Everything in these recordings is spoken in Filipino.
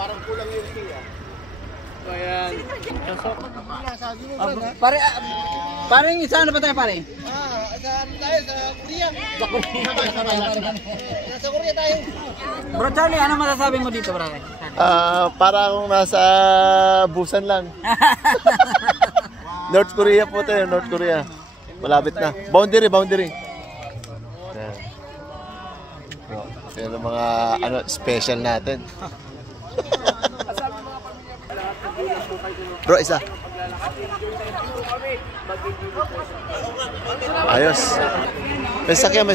parang kulang yung siya. Ayan. Pare, saan na ba tayo pare? Sa Korea. Nasa Korea tayo. Bro Charlie, ano masasabi mo dito, bro? Para akong nasa Busan lang. North Korea po tayo, North Korea. Malapit na. Boundary. Ayan. Yan ang mga special natin. Bro, isa. Ayos. May sakyan.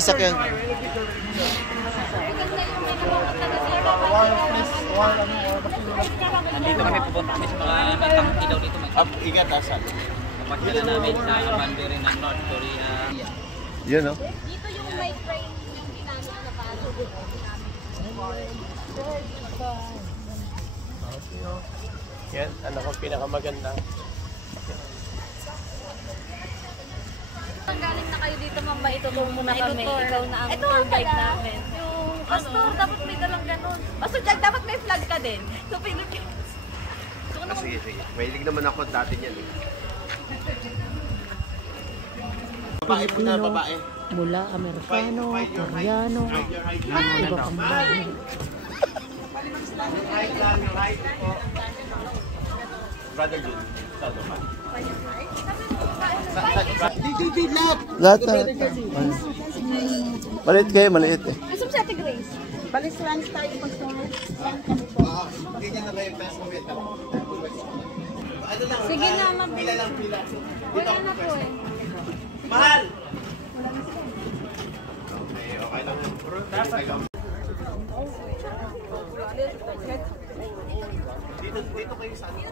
Nandito kami, pupunta kami sa mga natangki daw dito. Ingat asan. Kapagkala namin sa boundary ng North Korea. Yun, no? Dito yung may frame yung ginamit na paano. Yan, ano ko pinakamaganda. Galing na kayo dito, ma'am, ituturo muna kami. Ikaw na ang tour guide namin. Yung pastor, dapat may dalang ganun. Pastor Jack, dapat may flag ka din. So, Philippines. Sige. Mahilig naman ako dati niyan eh. Babae po na, babae. Mula Amerikano, Koreano, mga iba pang bagay. Brother Jun, sado pa. Lahat na. Maliit kayo, maliit eh. Gusto mo sa Ate Grace? Balis lunch tayo pag-store. Sige na, ma'am. Pila. Wala na po eh. Mahal! Okay lang. Dito kayo sa akin.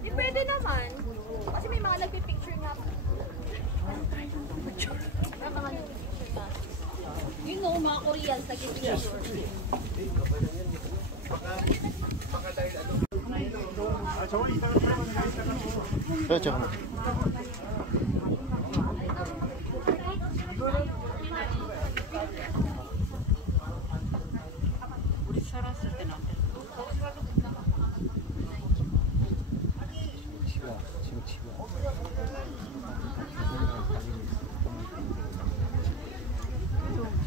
Di pwede naman. Kasi may mga nagpipicture nga. May mga nagpipicture nga. You know, mga Koreans nagpipicture. Tsaka na.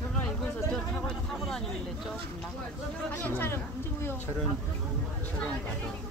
제가 이곳에서 타고 다니는데 조금 나가요. 철원 가서